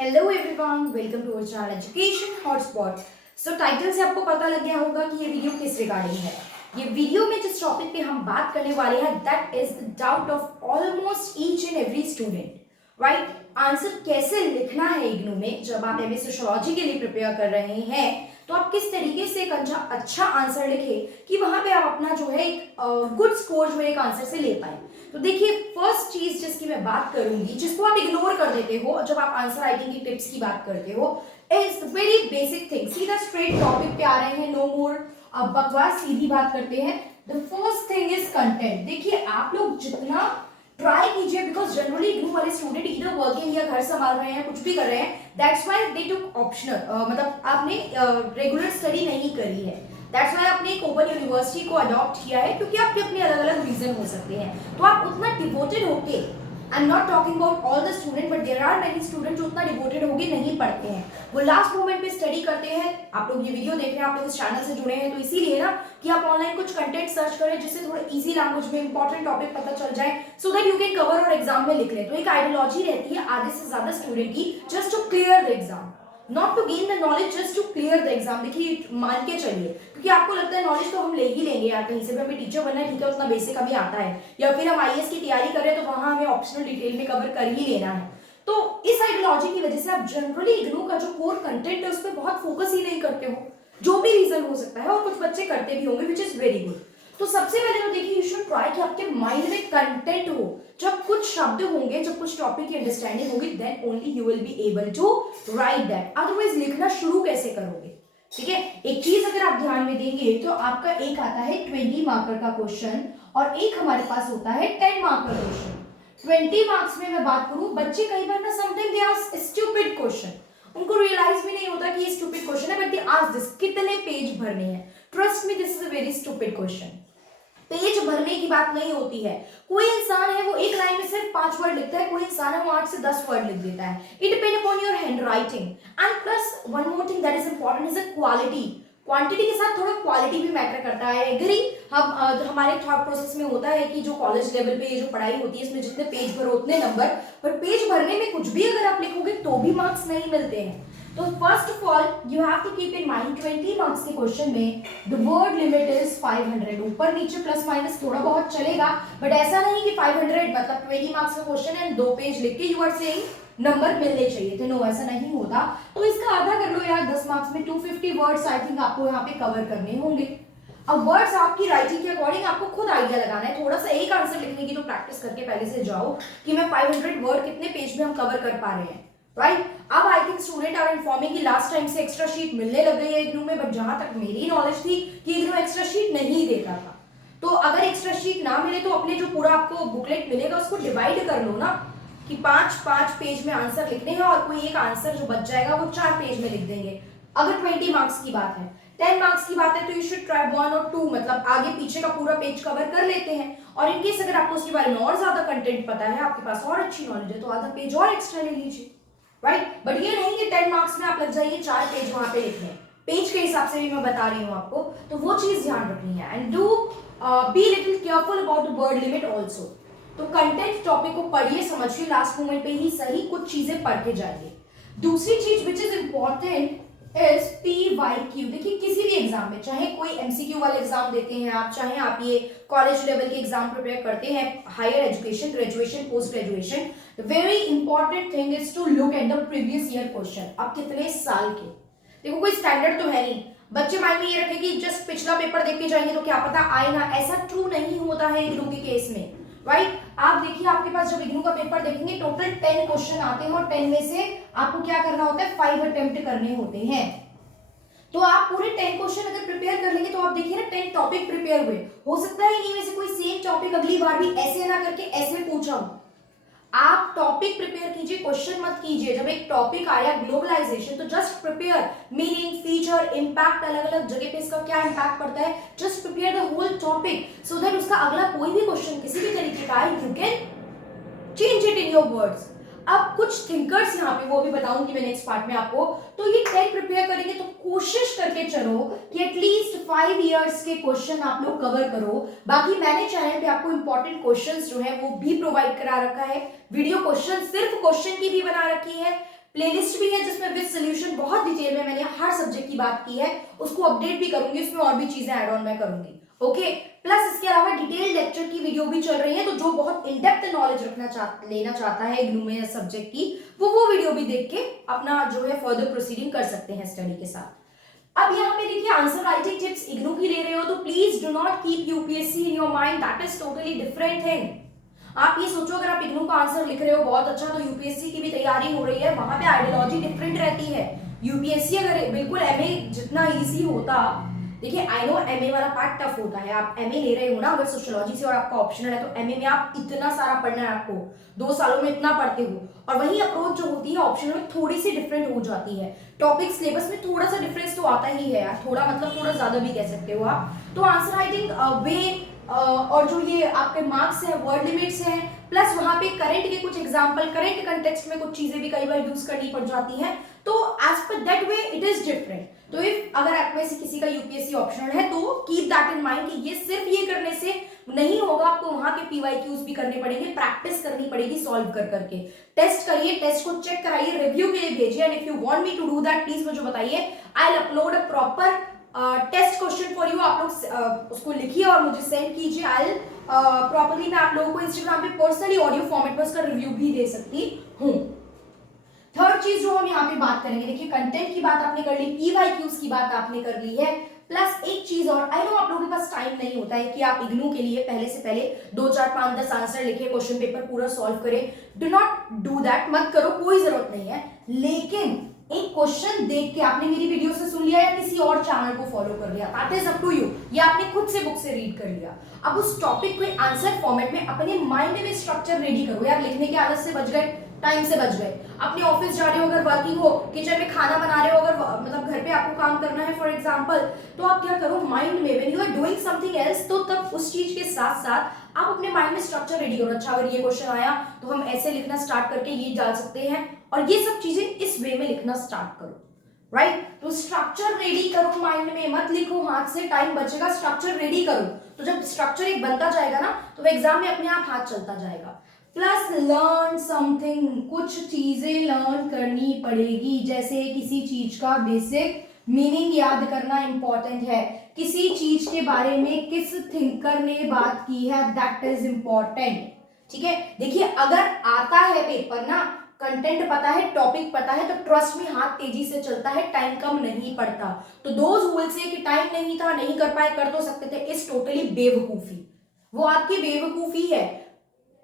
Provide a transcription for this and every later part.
Hello everyone, welcome to our channel education hotspot. So title से आपको पता लग गया होगा कि ये वीडियो किस रिगार्डिंग है। ये वीडियो में जिस टॉपिक पे हम बात करने वाले हैं that is the doubt of almost each and every student, right. Answer कैसे लिखना है इग्नू में जब आप एमए सोशियोलॉजी के लिए प्रिपेयर कर रहे हैं, तो आप किस तरीके से एक अच्छा आंसर लिखे कि वहां पे आप अपना जो है एक गुड स्कोर जो है एक आंसर से ले पाए। तो देखिए, फर्स्ट चीज जिसकी मैं बात करूंगी, जिसको आप इग्नोर कर देते हो जब आप आंसर राइटिंग की टिप्स की बात करते हो, इज वेरी बेसिक थिंग। सीधा स्ट्रेट टॉपिक पे आ रहे हैं, नो मोर बकवास, सीधी बात करते हैं। The first thing is content. देखिए, आप लोग जितना ट्राई कीजिए, बिकॉज जनरली इग्नू वाले स्टूडेंट इधर वर्किंग या घर संभाल रहे हैं, कुछ भी कर रहे हैं, that's why they took optional, मतलब आपने रेगुलर स्टडी नहीं करी है, दैट्स व्हाई आपने एक ओपन यूनिवर्सिटी को अडॉप्ट किया है, क्योंकि आपके अपने अलग अलग रीजन हो सकते हैं। तो आप उतना डिवोटेड होके, I am not talking about all the student, but there are many student जो उतना डिवोटेड होके नहीं पढ़ते हैं, वो लास्ट मोमेंट पे स्टडी करते हैं। आप लोग ये वीडियो देख रहे हैं, आप लोग इस चैनल से जुड़े हैं, तो इसीलिए ना कि आप ऑनलाइन कुछ कंटेंट सर्च करें जिससे थोड़ा इजी लैंग्वेज में इंपॉर्टेंट टॉपिक पता चल जाए, so that you can cover और एग्जाम में लिख ले। तो एक आइडियोलॉजी रहती है आधे से ज्यादा स्टूडेंट की, just to clear the exam, not to gain the knowledge, just to clear the exam. देखिए, मान के चलिए, क्योंकि आपको लगता है नॉलेज तो हम ले ही लेंगे यार, कहीं से भी हमें टीचर बनना है, ठीक है, उतना बेसिक हमें आता है, या फिर हम आईएएस की तैयारी कर रहे हैं तो वहां हमें ऑप्शनल डिटेल में कवर कर ही लेना है। तो इस आइडियोलॉजी की वजह से आप जनरली इग्नू का जो कोर कंटेंट है उस पर बहुत फोकस ही नहीं करते हो, जो भी रीजन हो सकता है, और कुछ बच्चे करते भी होंगे, विच इज वेरी गुड। तो सबसे पहले तो देखिए, यू शुड ट्राई कि आपके माइंड में कंटेंट हो। जब कुछ शब्द होंगे, जब कुछ टॉपिक की अंडरस्टैंडिंग होगी, then only you will be able to write that. Otherwise लिखना शुरू कैसे करोगे? ठीक है, एक चीज अगर आप ध्यान में देंगे तो आपका एक आता है 20 मार्कर का क्वेश्चन, और एक हमारे पास होता है 10 मार्कर क्वेश्चन। 20 मार्क्स में मैं बात करूं, बच्चे कई बार ना sometime they ask stupid question, उनको रियलाइज भी नहीं होता कि ये स्टूपिड क्वेश्चन है, बट दे आस्क दिस, कितने पेज भरने हैं। Trust me, this is a very stupid question. Page भरने की बात नहीं होती है। कोई इंसान है वो एक लाइन में सिर्फ 5 वर्ड लिखता है, कोई इंसान है वो 8 से 10 वर्ड लिख देता है। It depend upon your hand writing. And plus one more thing that is important is a quality. Quantity के साथ थोड़ा क्वालिटी भी मैटर करता है। एग्री, हम हमारे थॉट प्रोसेस में होता है कि जो कॉलेज लेवल पे ये जो पढ़ाई होती है, इसमें जितने पेज भरो उतने नंबर, पर पेज भरने में कुछ भी अगर आप लिखोगे तो भी मार्क्स नहीं मिलते हैं। तो first of all you have to keep in mind 20 marks के क्वेश्चन में द वर्ड लिमिट इज 500। ऊपर नीचे प्लस माइनस थोड़ा बहुत चलेगा, बट ऐसा नहीं कि 500 मतलब 20 मार्क्स का क्वेश्चन है, 2 पेज लिख के यू आर सेइंग नंबर मिलने चाहिए थे। नो, ऐसा नहीं होता। तो इसका आधा कर लो यार, 10 मार्क्स में 250 वर्ड्स आई थिंक आपको यहाँ पे कवर करने होंगे। अब वर्ड्स आपकी राइटिंग के अकॉर्डिंग आपको खुद आइडिया लगाना है। थोड़ा सा एक आंसर लिखने की तो प्रैक्टिस करके पहले से जाओ कि मैं 500 वर्ड कितने पेज में हम कवर कर पा रहे हैं, राइट। अब I think student are informing कि लास्ट टाइम से एक्स्ट्रा शीट मिलने लग गई है इग्नू में, बट जहां तक मेरी नॉलेज थी कि इग्नू एक्स्ट्रा शीट नहीं देता था। तो अगर एक्स्ट्रा शीट ना मिले तो अपने जो पूरा आपको बुकलेट मिलेगा उसको डिवाइड कर लो ना, कि 5-5 पेज में आंसर लिखने हैं, और कोई एक आंसर जो बच जाएगा वो 4 पेज में लिख देंगे। अगर 20 मार्क्स की बात है, 10 मार्क्स की बात है, तो यू शुड ट्राई 1 और 2, मतलब आगे पीछे का पूरा पेज कवर कर लेते हैं। और इनकेस अगर आपको उसके बारे में और ज्यादा कंटेंट पता है, आपके पास और अच्छी नॉलेज है, तो आधा पेज और एक्स्ट्रा ले लीजिए, राइट। बट ये नहीं कि 10 मार्क्स में आप लग जाइए 4 पेज वहां पे लिखने, पेज के हिसाब से भी मैं बता रही हूँ आपको, तो वो चीज ध्यान रखनी है। And do be little careful about the word limit also. तो कंटेंट टॉपिक को पढ़िए, समझिए, लास्ट मोमेंट पे ही सही कुछ चीजें पढ़ के जाइए। दूसरी चीज which is important is PYQ। देखिए, किसी भी एग्जाम में, चाहे कोई MCQ वाले एग्जाम देते हैं आप, चाहे आप ये कॉलेज लेवल के एग्जाम प्रिपेयर करते हैं, higher education, graduation, post graduation, very important thing is to look at the previous year question. अब कितने साल के, देखो कोई स्टैंडर्ड तो है नहीं, बच्चे माइंड में ये रखे कि जस्ट पिछला पेपर देख के जाएंगे तो क्या पता आए ना, ऐसा ट्रू नहीं होता है इग्नू के केस में, राइट। आप देखिए, आपके पास जब इग्नू का पेपर देखेंगे, टोटल 10 क्वेश्चन आते हैं, और 10 में से आपको क्या करना होता है, 5 अटेम्प्ट करने होते हैं। तो आप पूरे 10 क्वेश्चन अगर प्रिपेयर कर लेंगे, तो आप देखिए ना 10 टॉपिक प्रिपेयर हुए, हो सकता है इन्हीं में से कोई सेम टॉपिक अगली बार भी ऐसे ना करके ऐसे पूछा हो। आप टॉपिक प्रिपेयर कीजिए, क्वेश्चन मत कीजिए। जब एक टॉपिक आया ग्लोबलाइजेशन, तो just prepare meaning, feature, impact, अलग अलग जगह पे इसका क्या इम्पैक्ट पड़ता है, just prepare the whole topic, so that उसका अगला कोई भी क्वेश्चन किसी भी तरीके का है, you can change it in your words. अब कुछ थिंकर्स यहाँ पे, वो भी बताऊंगी मैं नेक्स्ट पार्ट में आपको। तो ये 10 प्रिपेयर करेंगे तो कोशिश करके चलो कि एटलीस्ट 5 इयर्स के क्वेश्चन आप लोग कवर करो। बाकी मैंने चैनल पे आपको इंपॉर्टेंट क्वेश्चंस जो है वो भी प्रोवाइड करा रखा है, वीडियो क्वेश्चन, सिर्फ क्वेश्चन की भी बना रखी है, प्लेलिस्ट भी है जिसमें विद सोल्यूशन बहुत डिटेल में मैंने हर सब्जेक्ट की बात की है, उसको अपडेट भी करूंगी, उसमें और भी चीजें ऐड ऑन मैं करूंगी। ओके, प्लस इसके अलावा डिटेल लेक्चर की वीडियो भी चल रही है, तो जो बहुत इन डेप्थ नॉलेज लेना चाहता है इग्नू में सब्जेक्ट की, वो वीडियो भी देख के अपना जो है फर्दर प्रोसीडिंग कर सकते हैं स्टडी के साथ। अब यहाँ पे देखिए आंसर राइटिंग टिप्स इग्नू की ले रहे हो तो please do not keep UPSC in your mind, that is totally different thing. आप ये सोचो अगर आप इग्नू का आंसर लिख रहे हो बहुत अच्छा, तो यूपीएससी की भी तैयारी हो रही है, वहां पे आइडियोलॉजी डिफरेंट रहती है। यूपीएससी अगर बिल्कुल एमए जितना इजी होता, देखिए आई नो एमए वाला पार्ट टफ होता है, आप एमए ले रहे हो ना अगर सोशियोलॉजी से और आपका ऑप्शनल है, तो एमए में आप इतना सारा पढ़ना है, आपको 2 सालों में इतना पढ़ते हो, और वही अप्रोच जो होती है ऑप्शनल में थोड़ी सी डिफरेंट हो जाती है। टॉपिक सिलेबस में थोड़ा सा डिफरेंस तो आता ही है यार, थोड़ा मतलब थोड़ा ज्यादा भी कह सकते हो आप। तो आंसर राइटिंग वे और जो ये आपके मार्क्स है, वर्ड लिमिट्स हैं, प्लस वहां पे करंट के कुछ एग्जांपल, करंट कंटेक्स्ट में कुछ चीजें भी कई बार यूज करनी पड़ जाती हैं, तो as per that way it is different. तो इफ अगर आप में से किसी का यूपीएससी ऑप्शनल है तो कीप दैट इन माइंड कि ये सिर्फ ये करने से नहीं होगा, आपको वहां के पीवाईक्यूज भी करने पड़ेंगे, प्रैक्टिस करनी पड़ेगी सॉल्व कर करके। टेस्ट करिए, टेस्ट को चेक कराइए, रिव्यू के लिए भेजिए, and if you want me to do that please मुझे बताइए, I will upload a proper test question for you. आप लोग उसको लिखिए और मुझे सेंड कीजिए, आई विल प्रॉपर्ली मैं आप लोगों को इंस्टाग्राम पे पर्सनली ऑडियो फॉर्मेट पर उसका रिव्यू भी दे सकती हूँ। थर्ड चीज जो हम यहाँ पे बात करेंगे, देखिए कंटेंट की बात आपने कर ली, पीवाईक्यूज की बात आपने कर ली है, प्लस एक चीज और, आई नो आप लोगों के पास टाइम नहीं होता है कि आप इग्नू के लिए पहले से पहले 2 4 5 10 आंसर लिखे, क्वेश्चन पेपर पूरा सॉल्व करें, डू नॉट डू दैट, मत करो, कोई जरूरत नहीं है। लेकिन एक क्वेश्चन देख के आपने मेरी वीडियो से सुन लिया या किसी और चैनल को फॉलो कर लिया, that is up to you, या आपने खुद से बुक से रीड कर लिया, अब उस टॉपिक को आंसर फॉर्मेट में अपने माइंड में स्ट्रक्चर रेडी करो। यार लिखने की आदत से बच गए, टाइम से बच गए, अपने ऑफिस जा रहे हो, अगर वर्किंग हो, किचन में खाना बना रहे हो, अगर मतलब घर पे आपको काम करना है फॉर एग्जांपल, तो आप क्या करो माइंड में when you are doing something else, तो तब उस चीज के साथ साथ आप अपने माइंड में स्ट्रक्चर रेडी करो। अच्छा अगर ये क्वेश्चन आया तो हम ऐसे लिखना स्टार्ट करके ये डाल सकते हैं, और ये सब चीजें इस वे में लिखना स्टार्ट करो, राइट? तो स्ट्रक्चर रेडी करो माइंड में, मत लिखो हाथ से, टाइम बचेगा, स्ट्रक्चर रेडी करो। तो जब स्ट्रक्चर एक बनता जाएगा ना, तो एग्जाम में अपने आप हाथ चलता जाएगा। प्लस लर्न समथिंग, कुछ चीजें लर्न करनी पड़ेगी, जैसे किसी चीज का बेसिक मीनिंग याद करना इंपॉर्टेंट है, किसी चीज के बारे में किस थिंकर ने बात की है, दैट इज इंपॉर्टेंट। ठीक है, देखिए अगर आता है पेपर ना, कंटेंट पता है, टॉपिक पता है, तो ट्रस्ट में हाथ तेजी से चलता है, टाइम कम नहीं पड़ता। तो दोज हु विल से कि टाइम नहीं था, नहीं कर पाए, कर तो सकते थे, इस टोटली बेवकूफी, वो आपकी बेवकूफी है।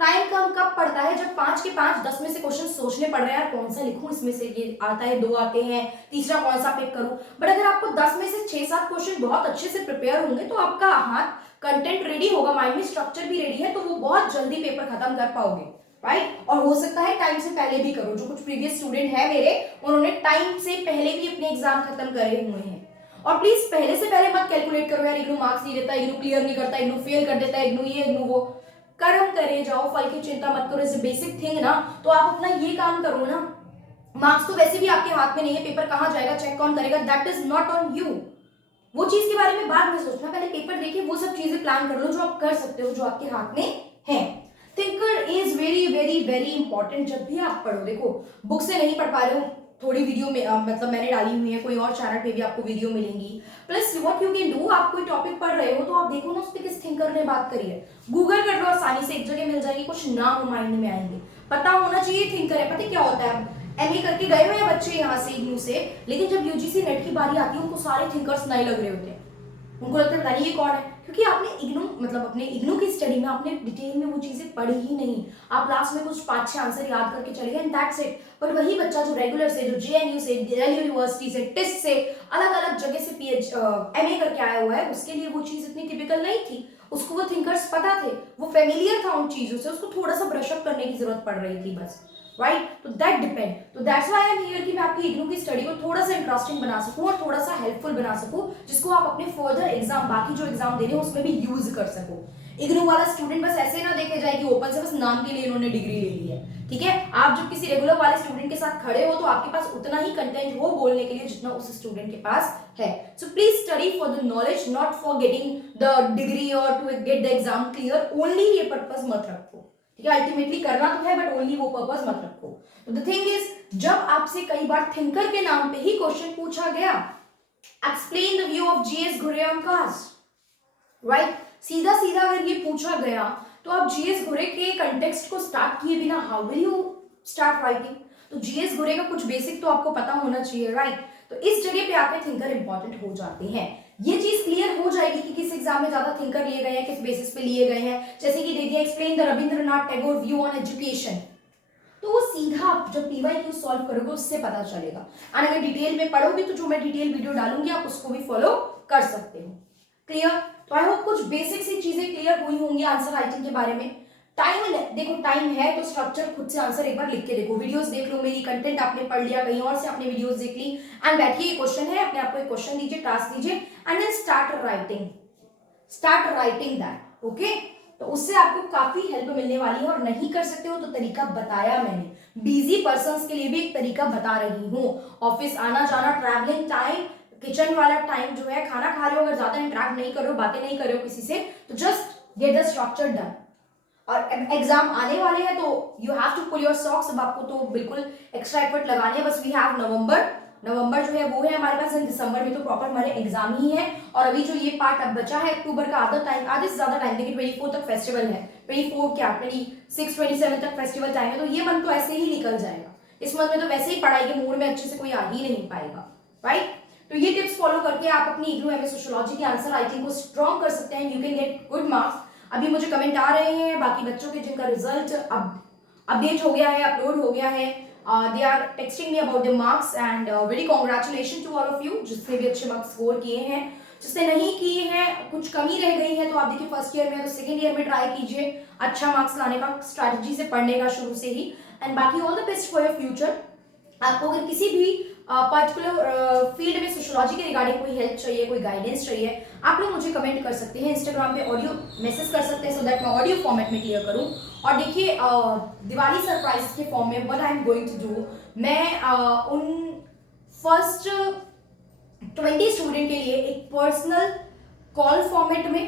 टाइम कम कब पड़ता है, जब 5 के 5 10 में से क्वेश्चन सोचने पड़ रहे हैं, यार कौन सा लिखूं, इसमें से ये आता है, 2 आते हैं, तीसरा कौन सा पिक करूं। बट अगर आपको 10 में से 6-7 क्वेश्चन बहुत अच्छे से प्रिपेयर होंगे, तो आपका हाथ कंटेंट रेडी होगा, माइंड में स्ट्रक्चर भी रेडी है, तो वो बहुत जल्दी पेपर खत्म कर पाओगे, राइट? और हो सकता है टाइम से पहले भी करो, जो कुछ प्रीवियस स्टूडेंट है मेरे, उन्होंने टाइम से पहले भी अपने एग्जाम खत्म करे हुए हैं। और प्लीज पहले से पहले मत कैलकुलेट करो, यार इग्नू मार्क्स नहीं देता, इग्नू क्लियर नहीं करता, इग्नू फेल कर देता है, इग्नू ये इग्नू वो, कर्म करे जाओ, फल की चिंता मत करो, इज बेसिक थिंग ना। तो आप अपना ये काम करो ना, मार्क्स तो वैसे भी आपके हाथ में नहीं है, पेपर कहाँ जाएगा, चेक कौन करेगा, that is not on you. वो चीज के बारे में बाद में सोचना, पहले पेपर देखिए, वो सब चीजें प्लान कर लो जो आप कर सकते हो, जो आपके हाथ में है। Thinker is very very very important. जब भी आप पढ़ो, देखो बुक से नहीं पढ़ पा रहे हो, थोड़ी वीडियो में मतलब मैंने डाली हुई है, कोई और चैनल पे भी आपको वीडियो मिलेंगी। Plus what you can do, आप कोई टॉपिक पढ़ रहे हो तो आप देखो ना उस पर किस थिंकर ने बात करी है, गूगल कर लो, आसानी से एक जगह मिल जाएगी, कुछ नाम माइंड में आएंगे, पता होना चाहिए थिंकर है। पता क्या होता है, एमए करके गए हुए हैं बच्चे यहाँ से इग्नू से, लेकिन जब यूजीसी नेट की बारी आती है, उनको सारे थिंकर्स नहीं लग रहे होते, उनको लगता है पता नहीं ये कौन है, क्योंकि आपने इग्नू मतलब अपने इग्नू की स्टडी में आपने डिटेल में वो चीजें पढ़ी ही नहीं। आप लास्ट में कुछ 5-6 आंसर याद करके चले गए, दैट्स इट। पर वही बच्चा जो रेगुलर से, जो जेएनयू से, दिल्ली यूनिवर्सिटी से, टिस्ट से, अलग अलग जगह से एमए करके आया हुआ है, उसके लिए वो चीज इतनी टिपिकल नहीं थी, उसको वो थिंकर्स पता थे, वो फेमिलियर था उन चीजों से, उसको थोड़ा सा ब्रशअप करने की जरूरत पड़ रही थी बस, राइट? तो दैट डिपेंड, तो that's why I am here कि मैं आपकी इग्नू की स्टडी को थोड़ा सा इंटरेस्टिंग बना सकूं और थोड़ा सा हेल्पफुल बना सकूं, जिसको आप अपने फर्दर एग्जाम, बाकी जो एग्जाम दे रहे हो उसमें भी यूज कर सको। इग्नू वाला स्टूडेंट बस ऐसे ना देखे जाए कि ओपन से बस नाम के लिए इन्होंने डिग्री ले ली है, ठीक है? आप जब किसी रेगुलर वाले स्टूडेंट के साथ खड़े हो तो आपके पास उतना ही कंटेंट हो बोलने के लिए जितना उस स्टूडेंट के पास है। So please study for the knowledge, not for getting the degree और to get the exam clear, only ये पर्पस मत रखो, ठीक है, अल्टीमेटली करना तो है, बट ओनली वो पर्पस मत रखो। तो द थिंग इज, जब आपसे कई बार थिंकर के नाम पे ही क्वेश्चन पूछा गया, explain the view of GS घुरे ऑन कास्ट, राइट, सीधा सीधा अगर ये पूछा गया तो आप जीएस घुरे के कंटेक्स्ट को स्टार्ट किए बिना how will you start writing? तो जीएस घुरे का कुछ बेसिक तो आपको पता होना चाहिए, राइट। तो इस जगह पे आपके थिंकर इंपॉर्टेंट हो जाते हैं। ये चीज क्लियर हो जाएगी कि किस एग्जाम में ज्यादा थिंकर लिए गए हैं, किस बेसिस पे लिए गए हैं। जैसे कि दे दिया explain the Rabindranath Tagore view on education, तो वो सीधा आप जब पीवाईक्यू सॉल्व करोगे उससे पता चलेगा। एंड अगर डिटेल में पढ़ोगे तो जो मैं डिटेल वीडियो डालूंगी आप उसको भी फॉलो कर सकते हो। क्लियर? तो आई होप कुछ बेसिक सी चीजें क्लियर हुई होंगी आंसर राइटिंग के बारे में। टाइम देखो, टाइम है तो स्ट्रक्चर खुद से आंसर एक बार लिख के देखो, वीडियोस देख लो, मेरी कंटेंट आपने पढ़ लिया, कहीं और से आपने वीडियोस देख ली, एंड बैठिए, ये क्वेश्चन है, अपने आप को एक क्वेश्चन दीजिए, टास्क दीजिए, and then start writing that. Okay, तो उससे आपको काफी हेल्प मिलने वाली है। और नहीं कर सकते हो तो तरीका बताया मैंने, बिजी पर्संस के लिए भी एक तरीका बता रही हूँ। ऑफिस आना जाना, ट्रैवलिंग टाइम, किचन वाला टाइम जो है, खाना खा रहे हो, अगर ज्यादा इंटरेक्ट नहीं कर रहे हो, बातें नहीं कर रहे हो किसी से, तो just get the structure done. और एग्जाम आने वाले हैं तो you have to pull your socks. अब आपको तो बिल्कुल एक्स्ट्रा एफर्ट लगाने हैं। बस वी हैव नवंबर जो है वो है हमारे पास, दिसंबर में तो प्रॉपर हमारे एग्जाम ही है। और अभी जो ये पार्ट अब बचा है अक्टूबर का, आधे से ज्यादा टाइम, देखिए 24 तक फेस्टिवल है, 24 क्या 26 27 तक फेस्टिवल टाइम है, तो ये मंथ तो ऐसे ही निकल जाएगा। इस मंथ में तो वैसे ही पढ़ाई के मूड में अच्छे से कोई आ ही नहीं पाएगा, राइट। तो ये टिप्स फॉलो करके आप अपनी इग्नू एमए सोशियोलॉजी की आंसर राइटिंग को स्ट्रॉन्ग कर सकते हैं। You can get good marks. अभी मुझे कमेंट आ रहे हैं बाकी बच्चों के जिनका रिजल्ट अपडेट हो गया है, अपलोड हो गया है, they are texting me about the marks, and very congratulation to all of you जिसने भी अच्छे मार्क्स स्कोर किए हैं। जिसने नहीं किए हैं, कुछ कमी रह गई है, तो आप देखिए फर्स्ट ईयर में तो सेकेंड ईयर में ट्राई कीजिए अच्छा मार्क्स लाने का, स्ट्रैटेजी से पढ़ने का शुरू से ही। एंड बाकी all the best for your future. आपको अगर किसी भी पर्टिकुलर फील्ड में सोशियोलॉजी के रिगार्डिंग कोई हेल्प चाहिए, कोई गाइडेंस चाहिए, आप लोग मुझे कमेंट कर सकते हैं, इंस्टाग्राम पे ऑडियो मैसेज कर सकते हैं, सो दैट मैं ऑडियो फॉर्मेट में क्लियर करूं। और देखिए दिवाली सरप्राइज के फॉर्म में what I am going to do, मैं उन फर्स्ट 20 स्टूडेंट के लिए एक पर्सनल कॉल फॉर्मेट में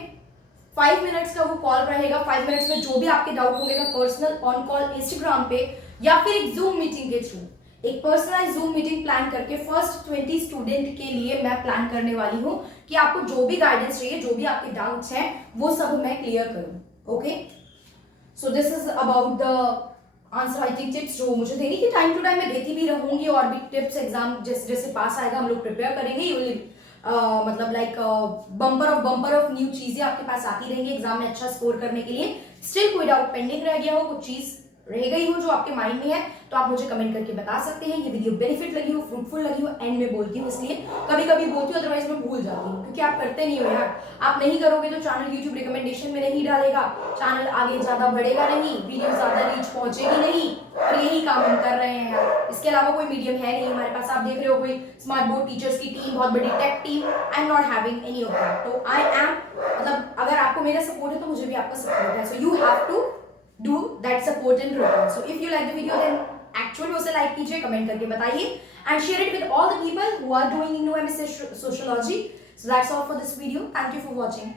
5 मिनट्स का वो कॉल रहेगा। 5 मिनट्स में जो भी आपके डाउट होंगे मैं पर्सनल ऑन कॉल इंस्टाग्राम पे या फिर एक जूम मीटिंग के थ्रू एक पर्सनलाइज जूम मीटिंग प्लान करके फर्स्ट 20 स्टूडेंट के लिए मैं प्लान करने वाली हूँ कि आपको जो भी गाइडेंस चाहिए, जो भी आपके डाउट्स हैं, वो सब मैं क्लियर करूँ। Okay, so this is about the answer writing tips जो मुझे देनी थी। टाइम टू टाइम मैं देती भी रहूंगी और भी टिप्स एग्जाम जैसे जैसे पास आएगा हम लोग प्रिपेयर करेंगे। मतलब लाइक बम्पर ऑफ न्यू चीजें आपके पास आती रहेंगी एग्जाम में अच्छा स्कोर करने के लिए। स्टिल कोई डाउट पेंडिंग रह गया हो, कुछ चीज रह गई हो जो आपके माइंड में है, तो आप मुझे कमेंट करके बता सकते हैं। ये वीडियो बेनिफिट लगी हो, फ्रूटफुल लगी हो, एंड में बोलती हूँ, इसलिए कभी कभी बोलती हूँ, अदरवाइज मैं भूल जाती हूँ, क्योंकि आप करते नहीं हो यार। आप नहीं करोगे तो चैनल यूट्यूब रिकमेंडेशन में नहीं डालेगा, चैनल आगे ज्यादा बढ़ेगा नहीं, वीडियो ज्यादा रीच पहुंचेगी नहीं, और यही काम हम कर रहे हैं यार। इसके अलावा कोई मीडियम है नहीं हमारे पास। आप देख रहे हो कोई स्मार्ट बोर्ड टीचर्स की टीम, बहुत बड़ी tech team, I am not having any of that. तो आई एम मतलब अगर आपको मेरा सपोर्ट है तो मुझे भी आपका सपोर्ट है, so you have to do that support in return. So if you like the video, then actually उसे like कीजिए, कमेंट करके बताइए, and share it with all the people who are doing IGNOU MSc Sociology. So that's all for this video. Thank you for watching.